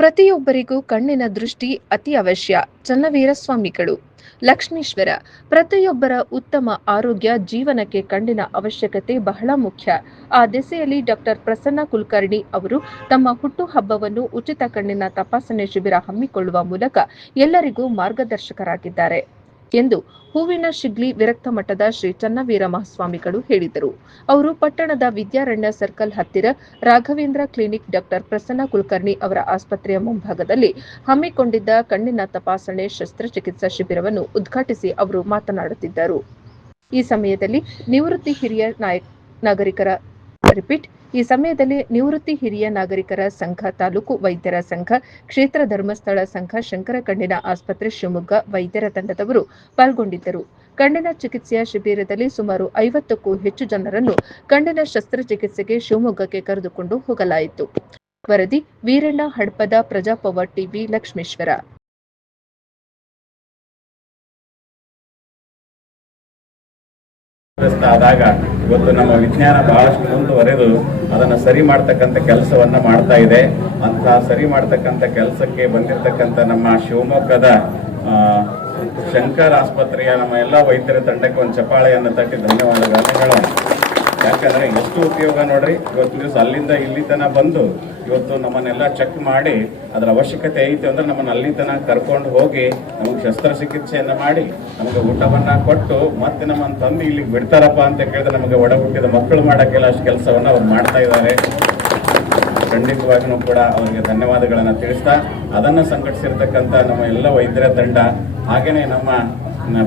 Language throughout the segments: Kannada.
ಪ್ರತಿಯೊಬ್ಬರಿಗೂ ಕಣ್ಣಿನ ದೃಷ್ಟಿ ಅತಿ ಅವಶ್ಯ. ಚನ್ನವೀರ ಸ್ವಾಮಿಗಳು. ಲಕ್ಷ್ಮೀಶ್ವರ. ಪ್ರತಿಯೊಬ್ಬರ ಉತ್ತಮ ಆರೋಗ್ಯ ಜೀವನಕ್ಕೆ ಕಣ್ಣಿನ ಅವಶ್ಯಕತೆ ಬಹಳ ಮುಖ್ಯ. ಆ ದಿಸೆಯಲ್ಲಿ ಡಾಕ್ಟರ್ ಪ್ರಸನ್ನ ಕುಲಕರ್ಣಿ ಅವರು ತಮ್ಮ ಹುಟ್ಟುಹಬ್ಬವನ್ನು ಉಚಿತ ಕಣ್ಣಿನ ತಪಾಸಣೆ ಶಿಬಿರ ಹಮ್ಮಿಕೊಳ್ಳುವ ಮೂಲಕ ಎಲ್ಲರಿಗೂ ಮಾರ್ಗದರ್ಶಕರಾಗಿದ್ದಾರೆ ಎಂದು ಹೂವಿನ ಶಿಗ್ಲಿ ವಿರಕ್ತ ಮಠದ ಶ್ರೀ ಚನ್ನವೀರ ಮಹಾಸ್ವಾಮಿಗಳು ಹೇಳಿದರು. ಅವರು ಪಟ್ಟಣದ ವಿದ್ಯಾರಣ್ಯ ಸರ್ಕಲ್ ಹತ್ತಿರ ರಾಘವೇಂದ್ರ ಕ್ಲಿನಿಕ್ ಡಾಕ್ಟರ್ ಪ್ರಸನ್ನ ಕುಲಕರ್ಣಿ ಅವರ ಆಸ್ಪತ್ರೆಯ ಮುಂಭಾಗದಲ್ಲಿ ಹಮ್ಮಿಕೊಂಡಿದ್ದ ಕಣ್ಣಿನ ತಪಾಸಣೆ ಶಸ್ತ್ರಚಿಕಿತ್ಸಾ ಶಿಬಿರವನ್ನು ಉದ್ಘಾಟಿಸಿ ಅವರು ಮಾತನಾಡುತ್ತಿದ್ದರು. ಈ ಸಮಯದಲ್ಲಿ ನಿವೃತ್ತಿ ಹಿರಿಯ ನಾಗರಿಕರ ಸಂಘ, ತಾಲೂಕು ವೈದ್ಯರ ಸಂಘ, ಕ್ಷೇತ್ರ ಧರ್ಮಸ್ಥಳ ಸಂಘ, ಶಂಕರ ಕಣ್ಣಿನ ಆಸ್ಪತ್ರೆ ಶಿವಮೊಗ್ಗ ವೈದ್ಯರ ತಂಡದವರು ಪಾಲ್ಗೊಂಡಿದ್ದರು. ಕಣ್ಣಿನ ಚಿಕಿತ್ಸೆಯ ಶಿಬಿರದಲ್ಲಿ ಸುಮಾರು 50ಕ್ಕೂ ಹೆಚ್ಚು ಜನರನ್ನು ಕಣ್ಣಿನ ಶಸ್ತ್ರಚಿಕಿತ್ಸೆಗೆ ಶಿವಮೊಗ್ಗಕ್ಕೆ ಕರೆದುಕೊಂಡು ಹೋಗಲಾಯಿತು. ವರದಿ ವೀರಣ್ಣ ಹಡಪದ, ಪ್ರಜಾಪವರ್ ಟಿವಿ, ಲಕ್ಷ್ಮೇಶ್ವರ. ಆದಾಗ ಇವತ್ತು ನಮ್ಮ ವಿಜ್ಞಾನ ಬಹಳಷ್ಟು ಮುಂದುವರೆದು ಅದನ್ನು ಸರಿ ಮಾಡ್ತಕ್ಕಂಥ ಕೆಲಸವನ್ನ ಮಾಡ್ತಾ ಇದೆ. ಅಂತ ಸರಿ ಮಾಡ್ತಕ್ಕಂಥ ಕೆಲಸಕ್ಕೆ ಬಂದಿರತಕ್ಕಂಥ ನಮ್ಮ ಶಿವಮೊಗ್ಗದ ಶಂಕರ್ ಆಸ್ಪತ್ರೆಯ ನಮ್ಮ ಎಲ್ಲ ವೈದ್ಯರ ತಂಡಕ್ಕೆ ಒಂದು ಚಪ್ಪಾಳೆಯನ್ನು ತಟ್ಟಿ ಧನ್ಯವಾದಗಳನ್ನು ಹೇಳೋಣ. ಯಾಕಂದ್ರೆ ಎಷ್ಟು ಉಪಯೋಗ ನೋಡ್ರಿ. ಇವತ್ತು ದಿವಸ ಅಲ್ಲಿಂದ ಇಲ್ಲಿ ತನಕ ಬಂದು ಇವತ್ತು ನಮ್ಮನ್ನೆಲ್ಲ ಚೆಕ್ ಮಾಡಿ ಅದರ ಅವಶ್ಯಕತೆ ಐತೆ ಅಂದ್ರೆ ನಮ್ಮನ್ನು ಅಲ್ಲಿ ತನಕ ಕರ್ಕೊಂಡು ಹೋಗಿ ನಮಗೆ ಶಸ್ತ್ರಚಿಕಿತ್ಸೆಯನ್ನ ಮಾಡಿ ನಮಗೆ ಊಟವನ್ನ ಕೊಟ್ಟು ಮತ್ತೆ ನಮ್ಮನ್ನು ತಂದು ಇಲ್ಲಿಗೆ ಬಿಡ್ತಾರಪ್ಪ ಅಂತ ಕೇಳಿದ್ರೆ ನಮಗೆ ಒಡ ಹುಟ್ಟಿದ ಮಕ್ಕಳು ಮಾಡೋಕ್ಕೆಲ್ಲ ಅಷ್ಟು ಕೆಲಸವನ್ನ ಅವ್ರು ಮಾಡ್ತಾ ಇದ್ದಾರೆ. ಖಂಡಿತವಾಗಿಯೂ ಕೂಡ ಅವರಿಗೆ ಧನ್ಯವಾದಗಳನ್ನು ತಿಳಿಸ್ತಾ ಅದನ್ನು ಸಂಘಟಿಸಿರ್ತಕ್ಕಂಥ ನಮ್ಮ ಎಲ್ಲ ವೈದ್ಯರ ತಂಡ ಹಾಗೇನೆ ನಮ್ಮ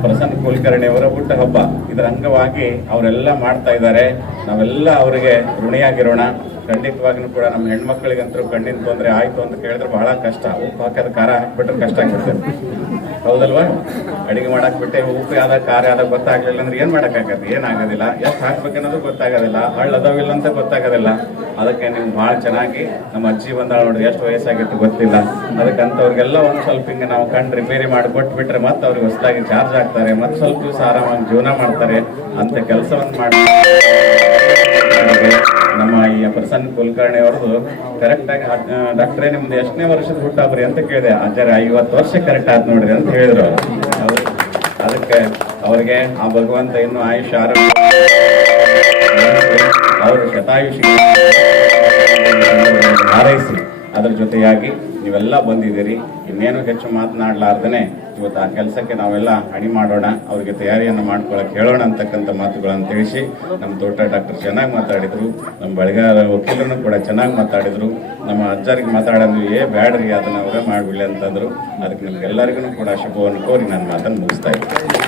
ಪ್ರಸನ್ನ ಕುಲಕರ್ಣಿ ಅವರ ಹುಟ್ಟ ಹಬ್ಬ ಇದರ ಅಂಗವಾಗಿ ಅವರೆಲ್ಲ ಮಾಡ್ತಾ ಇದ್ದಾರೆ. ನಾವೆಲ್ಲ ಅವರಿಗೆ ಋಣಿಯಾಗಿರೋಣ. ಖಂಡಿತವಾಗಿಯೂ ಕೂಡ ನಮ್ಮ ಹೆಣ್ಮಕ್ಳಿಗಂತೂ ಕಣ್ಣಿನ ತೊಂದರೆ ಆಯ್ತು ಅಂತ ಕೇಳಿದ್ರೆ ಬಹಳ ಕಷ್ಟ. ಉಪ್ಪು ಹಾಕಿದ ಖಾರ ಹಾಕ್ಬಿಟ್ರೆ ಕಷ್ಟ ಆಗ್ಬಿಡ್ತೇವೆ, ಹೌದಲ್ವಾ? ಅಡಿಗೆ ಮಾಡಕ್ ಬಿಟ್ಟೆ ಉಪ್ಪು ಯಾವ್ದಾಗ ಖಾರ ಯಾವ್ದಾಗ ಗೊತ್ತಾಗ್ಲಿಲ್ಲ ಅಂದ್ರೆ ಏನ್ ಮಾಡಕ್ಕಾಗತ್ತೆ? ಏನಾಗೋದಿಲ್ಲ. ಎಷ್ಟು ಹಾಕ್ಬೇಕನ್ನೋದು ಗೊತ್ತಾಗೋದಿಲ್ಲ, ಹಳ್ಳ ಅದಾವಿಲ್ಲ ಅಂತ ಗೊತ್ತಾಗೋದಿಲ್ಲ. ಅದಕ್ಕೆ ನೀವು ಬಹಳ ಚೆನ್ನಾಗಿ ನಮ್ಮ ಅಜ್ಜಿ ಬಂದಾಳ ನೋಡ್ರಿ, ಎಷ್ಟು ವಯಸ್ಸಾಗಿತ್ತು ಗೊತ್ತಿಲ್ಲ. ಅದಕ್ಕಂತವ್ರಿಗೆಲ್ಲ ಒಂದ್ ಸ್ವಲ್ಪ ಹಿಂಗೆ ನಾವು ಕಣ್ಣು ರಿಪೇರಿ ಮಾಡಿ ಕೊಟ್ಬಿಟ್ರೆ ಮತ್ತೆ ಅವ್ರಿಗೆ ಹೊಸದಾಗಿ ಚಾರ್ಜ್ ಆಗ್ತಾರೆ, ಮತ್ತೆ ಸ್ವಲ್ಪ ದಿವಸ ಆರಾಮಾಗಿ ಜೀವನ ಮಾಡ್ತಾರೆ. ಅಂತ ಕೆಲಸವನ್ನು ಮಾಡಿ ನಮ್ಮ ಈ ಪ್ರಸನ್ನ ಕುಲಕರ್ಣಿ ಅವ್ರದ್ದು ಕರೆಕ್ಟ್ ಆಗಿ ಡಾಕ್ಟ್ರೇ ನಿಮ್ದು ಎಷ್ಟನೇ ವರ್ಷದ ಹುಟ್ಟಾಬ್ರಿ ಅಂತ ಕೇಳಿದೆ. ಆಚಾರ್ಯ 50 ವರ್ಷ ಕರೆಕ್ಟ್ ಆದ್ ನೋಡ್ರಿ ಅಂತ ಹೇಳಿದ್ರು ಅವರು. ಅದಕ್ಕೆ ಅವ್ರಿಗೆ ಆ ಭಗವಂತ ಇನ್ನು ಆಯುಷ್ ಆರೋಗ್ಯ ಅವರು ಶತಾಯುಷಿ ಹಾರೈಸಿ ಅದ್ರ ಜೊತೆಯಾಗಿ ನೀವೆಲ್ಲ ಬಂದಿದ್ದೀರಿ. ಇನ್ನೇನು ಹೆಚ್ಚು ಮಾತನಾಡಲಾರ್ದೇ ಇವತ್ತು ಆ ಕೆಲಸಕ್ಕೆ ನಾವೆಲ್ಲ ಅಣಿ ಮಾಡೋಣ, ಅವ್ರಿಗೆ ತಯಾರಿಯನ್ನು ಮಾಡ್ಕೊಳಕ್ಕೆ ಹೇಳೋಣ ಅಂತಕ್ಕಂಥ ಮಾತುಗಳನ್ನು ತಿಳಿಸಿ ನಮ್ಮ ತೋಟ ಡಾಕ್ಟರ್ ಚೆನ್ನಾಗಿ ಮಾತಾಡಿದ್ರು, ನಮ್ಮ ಬೆಳಗಾವಿ ವಕೀಲರನ್ನು ಕೂಡ ಚೆನ್ನಾಗಿ ಮಾತಾಡಿದ್ರು. ನಮ್ಮ ಅಜ್ಜರಿಗೆ ಮಾತಾಡೋದು ಬ್ಯಾಡ್ರಿ ಅದನ್ನ ಅವರೇ ಮಾಡಿಬಿಡ್ಲಿ ಅಂತಂದ್ರು. ಅದಕ್ಕೆ ನಿಮ್ಗೆಲ್ಲರಿಗೂ ಕೂಡ ಶುಭವನ್ನು ಕೋರಿ ನನ್ನ ಮಾತನ್ನು ಮುಗಿಸ್ತಾ ಇದ್ದೀನಿ.